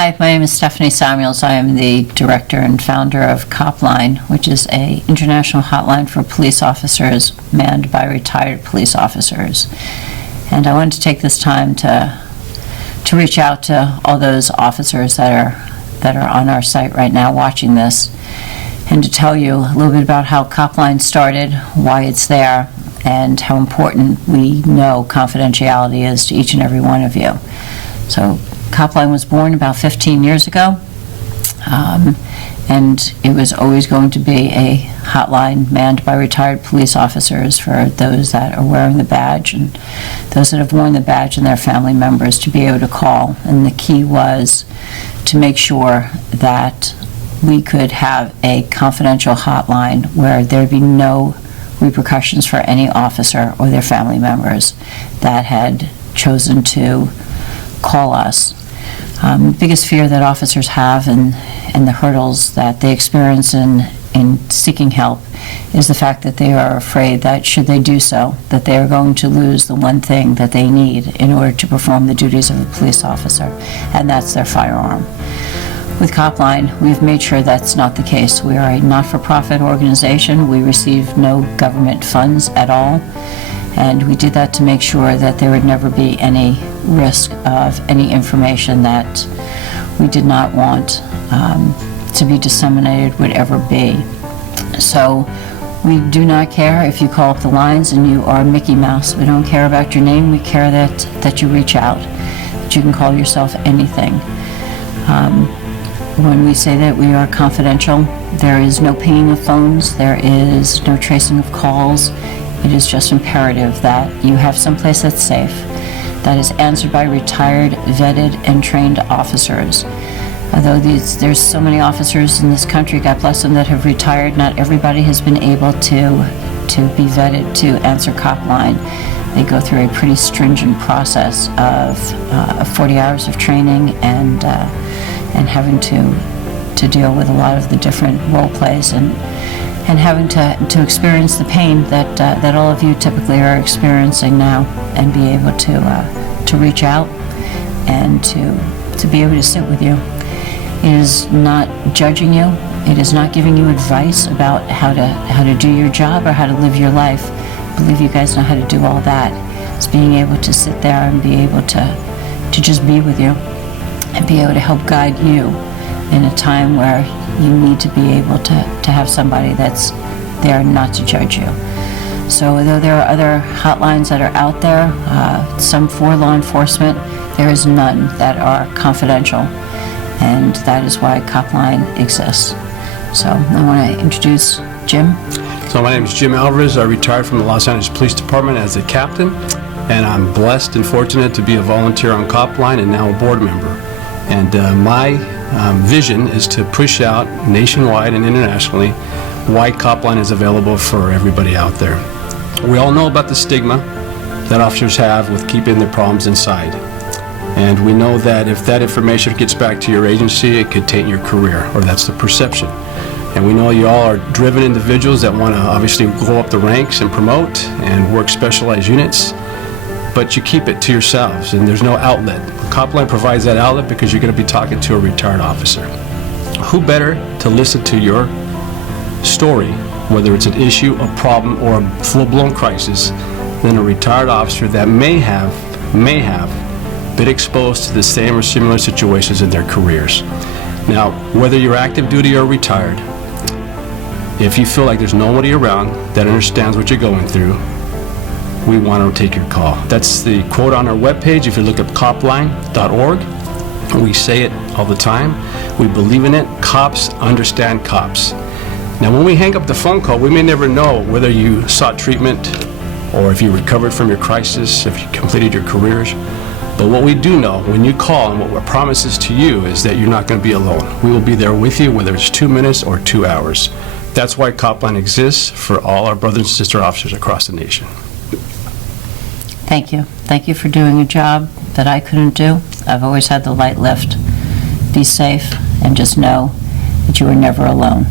Hi, my name is Stephanie Samuels. I am the director and founder of CopLine, which is an international hotline for police officers manned by retired police officers. And I wanted to take this time to reach out to all those officers that are on our site right now watching this, and to tell you a little bit about how CopLine started, why it's there, and how important we know confidentiality is to each and every one of you. So CopLine was born about 15 years ago, and it was always going to be a hotline manned by retired police officers for those that are wearing the badge and those that have worn the badge and their family members to be able to call. And the key was to make sure that we could have a confidential hotline where there'd be no repercussions for any officer or their family members that had chosen to call us. The biggest fear that officers have and the hurdles that they experience in seeking help is the fact that they are afraid that should they do so, that they are going to lose the one thing that they need in order to perform the duties of a police officer, and that's their firearm. With CopLine, we've made sure that's not the case. We are a not-for-profit organization. We receive no government funds at all, and we did that to make sure that there would never be any risk of any information that we did not want to be disseminated would ever be. So we do not care if you call up the lines and you are Mickey Mouse. We don't care about your name. We care that you reach out, that you can call yourself anything. When we say that we are confidential, there is no pinging of phones, there is no tracing of calls. It is just imperative that you have someplace that's safe, that is answered by retired, vetted, and trained officers. Although there's so many officers in this country, God bless them, that have retired, not everybody has been able to be vetted to answer CopLine. They go through a pretty stringent process of 40 hours of training and having to deal with a lot of the different role plays and having to experience the pain that all of you typically are experiencing now, and be able to reach out and to be able to sit with you. It is not judging you. It is not giving you advice about how to do your job or how to live your life. I believe you guys know how to do all that. It's being able to sit there and be able to just be with you and be able to help guide you in a time where you need to be able to have somebody that's there not to judge you. So although there are other hotlines that are out there, some for law enforcement, there is none that are confidential, and that is why CopLine exists. So I want to introduce Jim. So my name is Jim Alvarez. I retired from the Los Angeles Police Department as a captain, and I'm blessed and fortunate to be a volunteer on CopLine and now a board member. And my vision is to push out nationwide and internationally why CopLine is available for everybody out there. We all know about the stigma that officers have with keeping their problems inside. And we know that if that information gets back to your agency, it could taint your career, or that's the perception. And we know you all are driven individuals that want to obviously go up the ranks and promote and work specialized units, but you keep it to yourselves, and there's no outlet. CopLine provides that outlet because you're going to be talking to a retired officer. Who better to listen to your story, whether it's an issue, a problem, or a full-blown crisis, than a retired officer that may have been exposed to the same or similar situations in their careers. Now, whether you're active duty or retired, if you feel like there's nobody around that understands what you're going through, we want to take your call. That's the quote on our webpage. If you look up copline.org, we say it all the time. We believe in it. Cops understand cops. Now, when we hang up the phone call, we may never know whether you sought treatment or if you recovered from your crisis, if you completed your careers. But what we do know when you call, and what our promise is to you, is that you're not going to be alone. We will be there with you, whether it's 2 minutes or 2 hours. That's why CopLine exists for all our brothers and sister officers across the nation. Thank you. Thank you for doing a job that I couldn't do. I've always had the light lift. Be safe, and just know that you are never alone.